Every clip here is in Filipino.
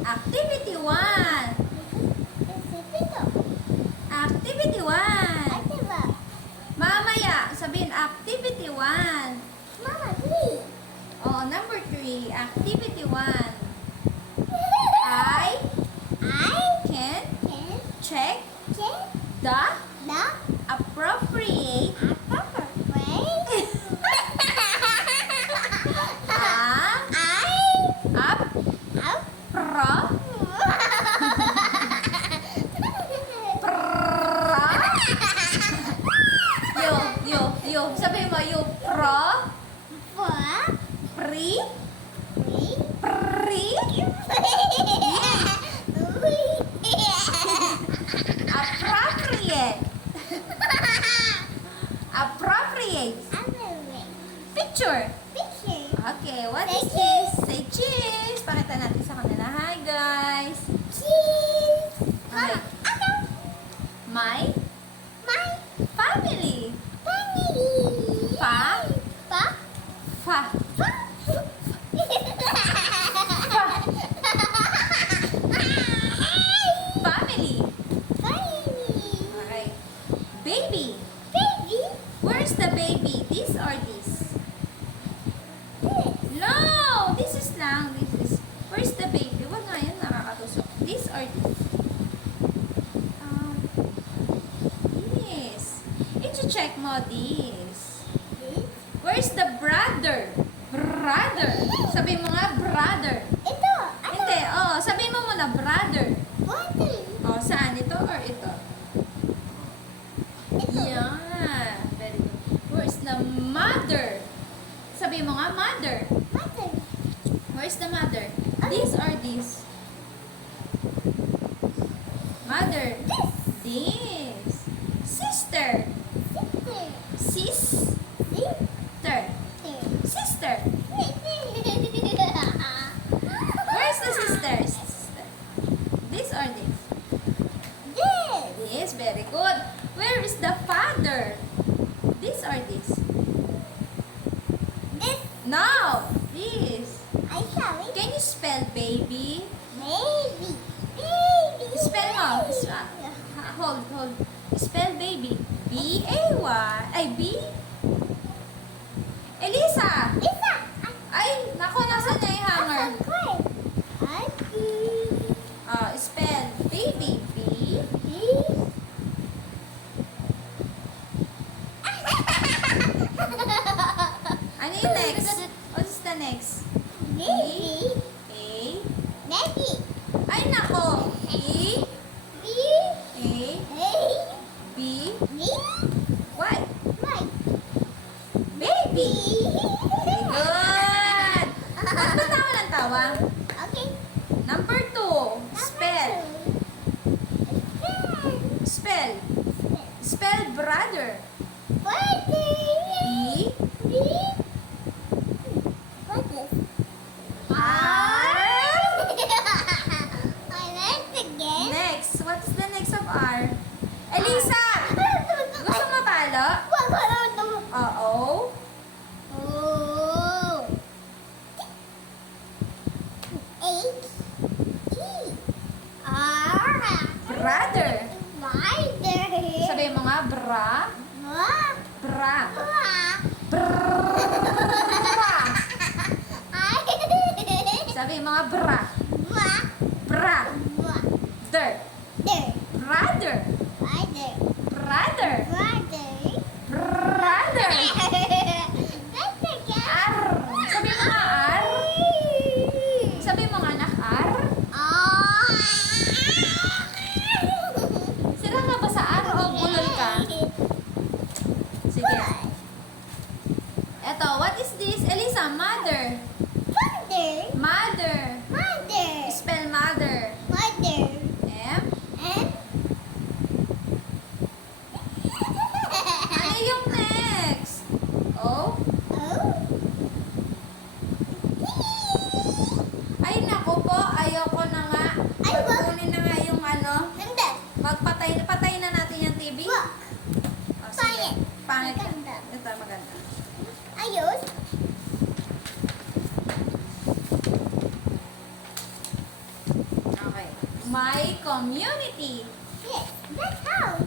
Activity 1. Activity 1. Mamaya, sabihin activity 1. Oh, number 3. Activity 1. I can check the appropriate sabi mo yung appropriate picture. Okay, what is this? Say cheese. Pakita natin sa kanila. Hi guys. Okay. My family. Family. Okay. Baby. Where's the baby? This or this? No! This is lang. This is. Where's the baby? Wag nga yun. Nakakatusok. This or this? This. I-check mo this. Where's the brother? Brother. Sabi mo nga brother. Hindi. Oh, sabi mo muna brother. Oh, saan? Ito or ito? Yeah. Very good. Where's the mother? Sabi mo nga mother. Where's the mother? This or this? Mother. This. Sister. Sister. Sister. Where's the sister? This or this? This. Very good. Where is the father? This or this? No. This. Can you spell baby? Spell mo. Hold. Spell baby. B-A-Y. Ay, B? Elisa! Ay, naku, nasa niya yung hanger? Spell baby. B. Ano yung next? What is the next? A. Ay, nako. E. B. What? Baby. Very good. Ba't ba tawa ng tawa? Number 2. Spell brother. B. Next. What's the next of R? Elisa! Gusto mo talo? Oo. Brother. Sabi mo nga, bra. Sabi mo nga, bra. Brother. Sabi mo nga, R. Sabi mo nga, anak, R. Sira ka ba sa R o bulol ka? Sige. Eto, what is this? Elisa, mother. My community. Yes, that house.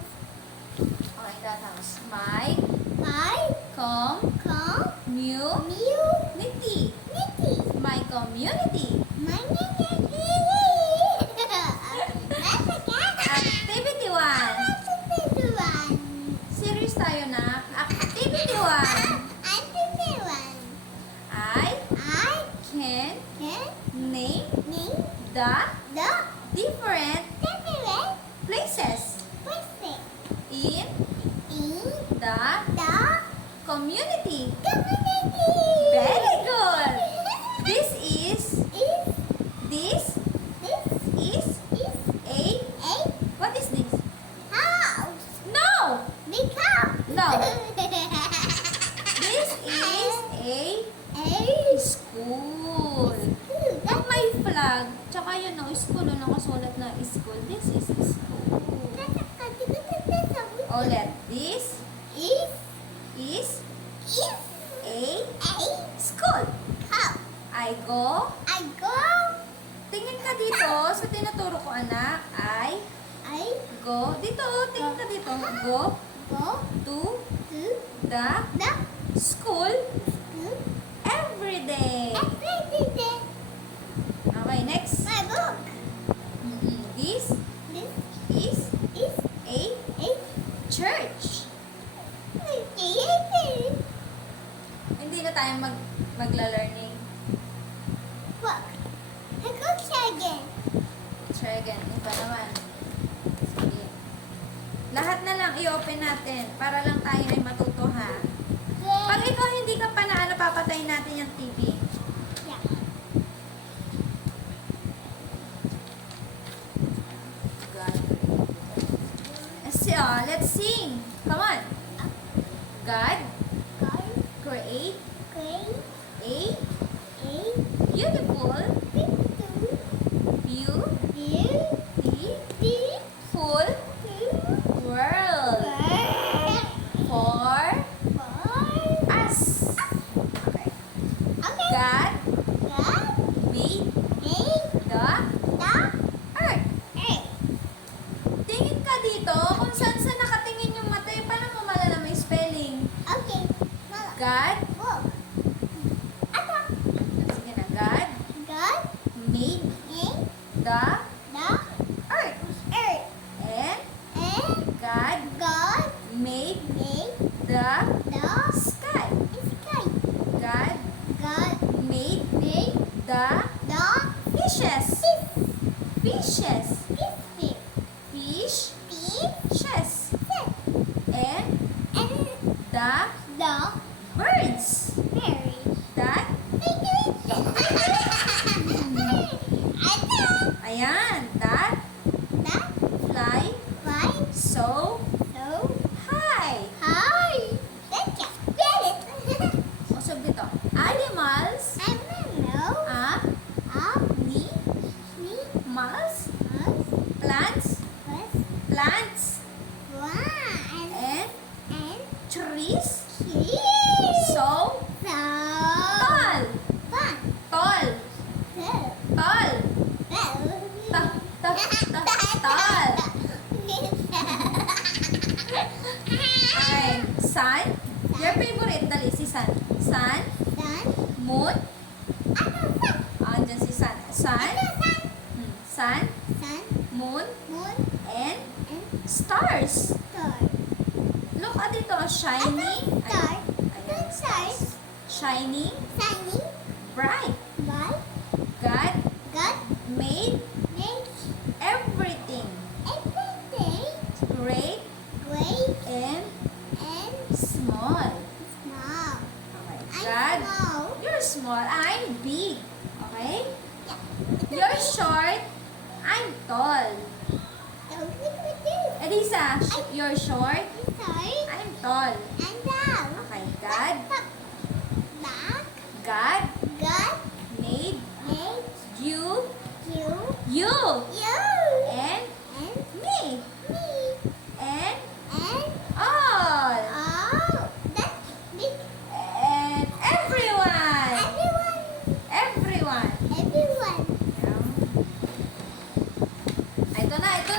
Okay, that house. My My community. community. My community. My community. That's a cat. Activity 1. That's a big one. Serious tayo na. Activity 1. Activity one. I I can can name name the the different different places places in in the the community. community. Very good. This is This is is a what is this? house. No. Big house. No. This is a school. Pag may flag, tsaka yun no, school, no, nakasulat na school. This is school. Ulit. This is a school. I go. Tingin ka dito sa tinuturo ko, anak. I go. Dito, tingin ka dito. Go to the school every day. Okay, next. This is a church. Hindi na tayo magla-learning. Try again. Iba naman. Sige. Lahat na lang i-open natin para lang tayo ay matuto, ha? Pag ikaw hindi ka pa na papatayin natin yung TV. God. So, let's sing. Come on. God create a beautiful, beautiful world for us. Okay. God made the earth. Tingin ka dito kung saan nakatingin yung mata. Paano mo malalaman may spelling? God. Sige na. God made the earth. And God made the sky. God made the fishes. Fishes. And the birds. That. Ayan. That fly so high. Usog dito. Animals. Animals. Plants. And trees. So tall. Tall. Tall. Tall. Okay. Sun. Your favorite. Dali si Sun. Sun. Moon. Andyan si Sun. Sun. Moon. And stars. Look at ito. Shiny. Ayan, stars. Shiny. Bright. God made everything great and small. Okay. God, you're small. I'm big. Okay? You're short. I'm tall. Elisa, you're short. I'm tall. Okay. God made you and me and all and everyone. Yeah. Ito na, ito